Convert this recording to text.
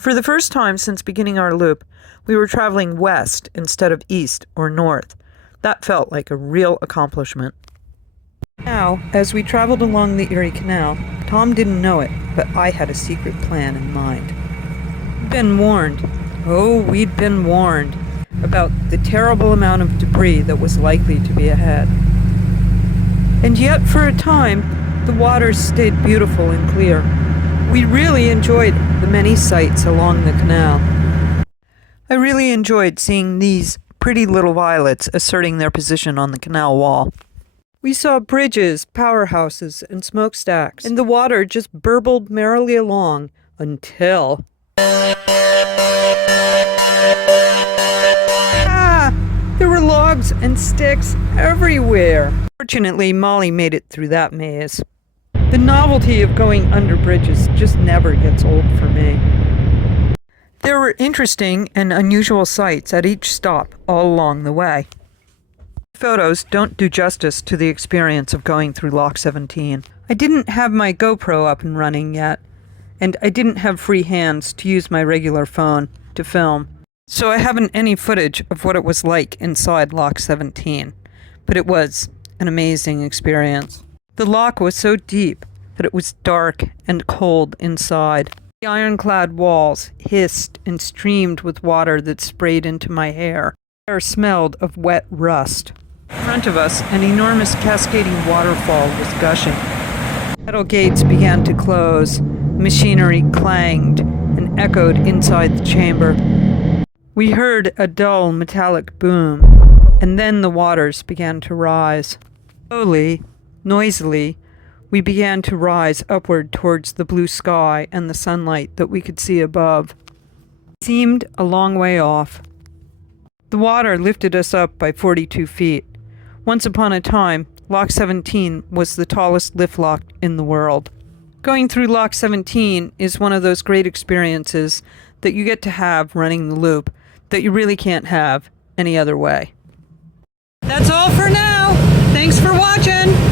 For the first time since beginning our loop, we were traveling west instead of east or north. That felt like a real accomplishment. Now, as we traveled along the Erie Canal, Tom didn't know it, but I had a secret plan in mind. We'd been warned. Oh, we'd been warned about the terrible amount of debris that was likely to be ahead. And yet, for a time, the waters stayed beautiful and clear. We really enjoyed the many sights along the canal. I really enjoyed seeing these pretty little violets asserting their position on the canal wall. We saw bridges, powerhouses, and smokestacks, and the water just burbled merrily along until... There were logs and sticks everywhere. Fortunately, Molly made it through that maze. The novelty of going under bridges just never gets old for me. There were interesting and unusual sights at each stop all along the way. Photos don't do justice to the experience of going through Lock 17. I didn't have my GoPro up and running yet, and I didn't have free hands to use my regular phone to film. So I haven't any footage of what it was like inside Lock 17, but it was an amazing experience. The lock was so deep that it was dark and cold inside. The ironclad walls hissed and streamed with water that sprayed into my hair. The air smelled of wet rust. In front of us, an enormous cascading waterfall was gushing. Metal gates began to close. Machinery clanged and echoed inside the chamber. We heard a dull metallic boom, and then the waters began to rise. Slowly, noisily, we began to rise upward towards the blue sky and the sunlight that we could see above. It seemed a long way off. The water lifted us up by 42 feet. Once upon a time, Lock 17 was the tallest lift lock in the world. Going through Lock 17 is one of those great experiences that you get to have running the loop that you really can't have any other way. That's all for now. Thanks for watching.